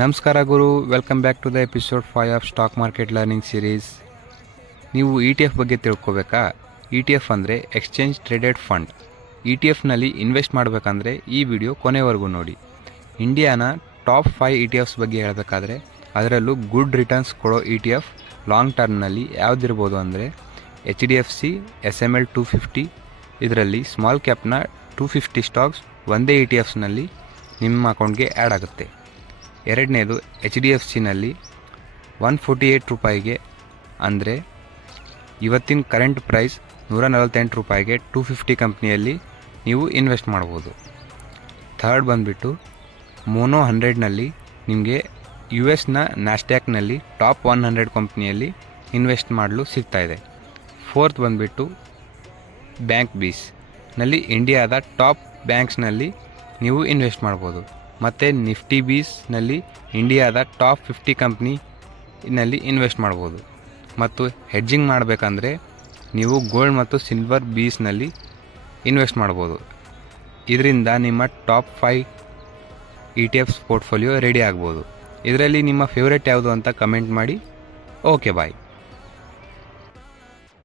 ನಮಸ್ಕಾರ ಗುರು, welcome back to the episode 5 of stock market learning series. ನೀವು ETF ಬಗ್ಗೆ ತಿಳ್ಕೊಬೇಕಾ? ETF ಅಂದರೆ ಎಕ್ಸ್ಚೇಂಜ್ ಟ್ರೇಡೆಡ್ ಫಂಡ್. ETFನಲ್ಲಿ ಇನ್ವೆಸ್ಟ್ ಮಾಡಬೇಕಂದ್ರೆ ಈ ವಿಡಿಯೋ ಕೊನೆವರೆಗೂ ನೋಡಿ. ಇಂಡಿಯಾನ ಟಾಪ್ 5 ETFs ಬಗ್ಗೆ ಹೇಳಬೇಕಾದ್ರೆ ಅದರಲ್ಲೂ ಗುಡ್ ರಿಟರ್ನ್ಸ್ ಕೊಡೋ ETF ಲಾಂಗ್ ಟರ್ಮ್ನಲ್ಲಿ ಯಾವುದಿರ್ಬೋದು ಅಂದರೆ HDFC SML 250. ಇದರಲ್ಲಿ ಸ್ಮಾಲ್ ಕ್ಯಾಪ್ನ 250 ಸ್ಟಾಕ್ಸ್ ಒಂದೇ ETFಸ್ನಲ್ಲಿ ನಿಮ್ಮ ಅಕೌಂಟ್ಗೆ ಆ್ಯಡ್ ಆಗುತ್ತೆ. ಎರಡನೇದು HDFCನಲ್ಲಿ 148 ರೂಪಾಯಿಗೆ, ಅಂದರೆ ಇವತ್ತಿನ ಕರೆಂಟ್ ಪ್ರೈಸ್ 148 ರೂಪಾಯಿಗೆ 250 ಕಂಪ್ನಿಯಲ್ಲಿ ನೀವು ಇನ್ವೆಸ್ಟ್ ಮಾಡ್ಬೋದು. ಥರ್ಡ್ ಬಂದುಬಿಟ್ಟು ಮೋನೋ 100ನಲ್ಲಿ ನಿಮಗೆ US ನ್ಯಾಸ್ಡ್ಯಾಕ್ನಲ್ಲಿ ಟಾಪ್ 100 ಕಂಪ್ನಿಯಲ್ಲಿ ಇನ್ವೆಸ್ಟ್ ಮಾಡಲು ಸಿಗ್ತಾಯಿದೆ. ಫೋರ್ತ್ ಬಂದುಬಿಟ್ಟು ಬ್ಯಾಂಕ್ ಬೀಸ್ನಲ್ಲಿ ಇಂಡಿಯಾದ ಟಾಪ್ ಬ್ಯಾಂಕ್ಸ್ನಲ್ಲಿ ನೀವು ಇನ್ವೆಸ್ಟ್ ಮಾಡ್ಬೋದು. ಮತ್ತು ನಿಫ್ಟಿ ಬೀಸ್ನಲ್ಲಿ ಇಂಡಿಯಾದ ಟಾಪ್ 50 ಕಂಪ್ನಿನಲ್ಲಿ ಇನ್ವೆಸ್ಟ್ ಮಾಡ್ಬೋದು. ಮತ್ತು ಹೆಡ್ಜಿಂಗ್ ಮಾಡಬೇಕಂದ್ರೆ ನೀವು ಗೋಲ್ಡ್ ಮತ್ತು ಸಿಲ್ವರ್ ಬೀಸ್ನಲ್ಲಿ ಇನ್ವೆಸ್ಟ್ ಮಾಡ್ಬೋದು. ಇದರಿಂದ ನಿಮ್ಮ ಟಾಪ್ 5 ETFs ಪೋರ್ಟ್ಫೋಲಿಯೋ ರೆಡಿ ಆಗ್ಬೋದು. ಇದರಲ್ಲಿ ನಿಮ್ಮ ಫೇವ್ರೇಟ್ ಯಾವುದು ಅಂತ ಕಮೆಂಟ್ ಮಾಡಿ. ಓಕೆ, ಬಾಯ್.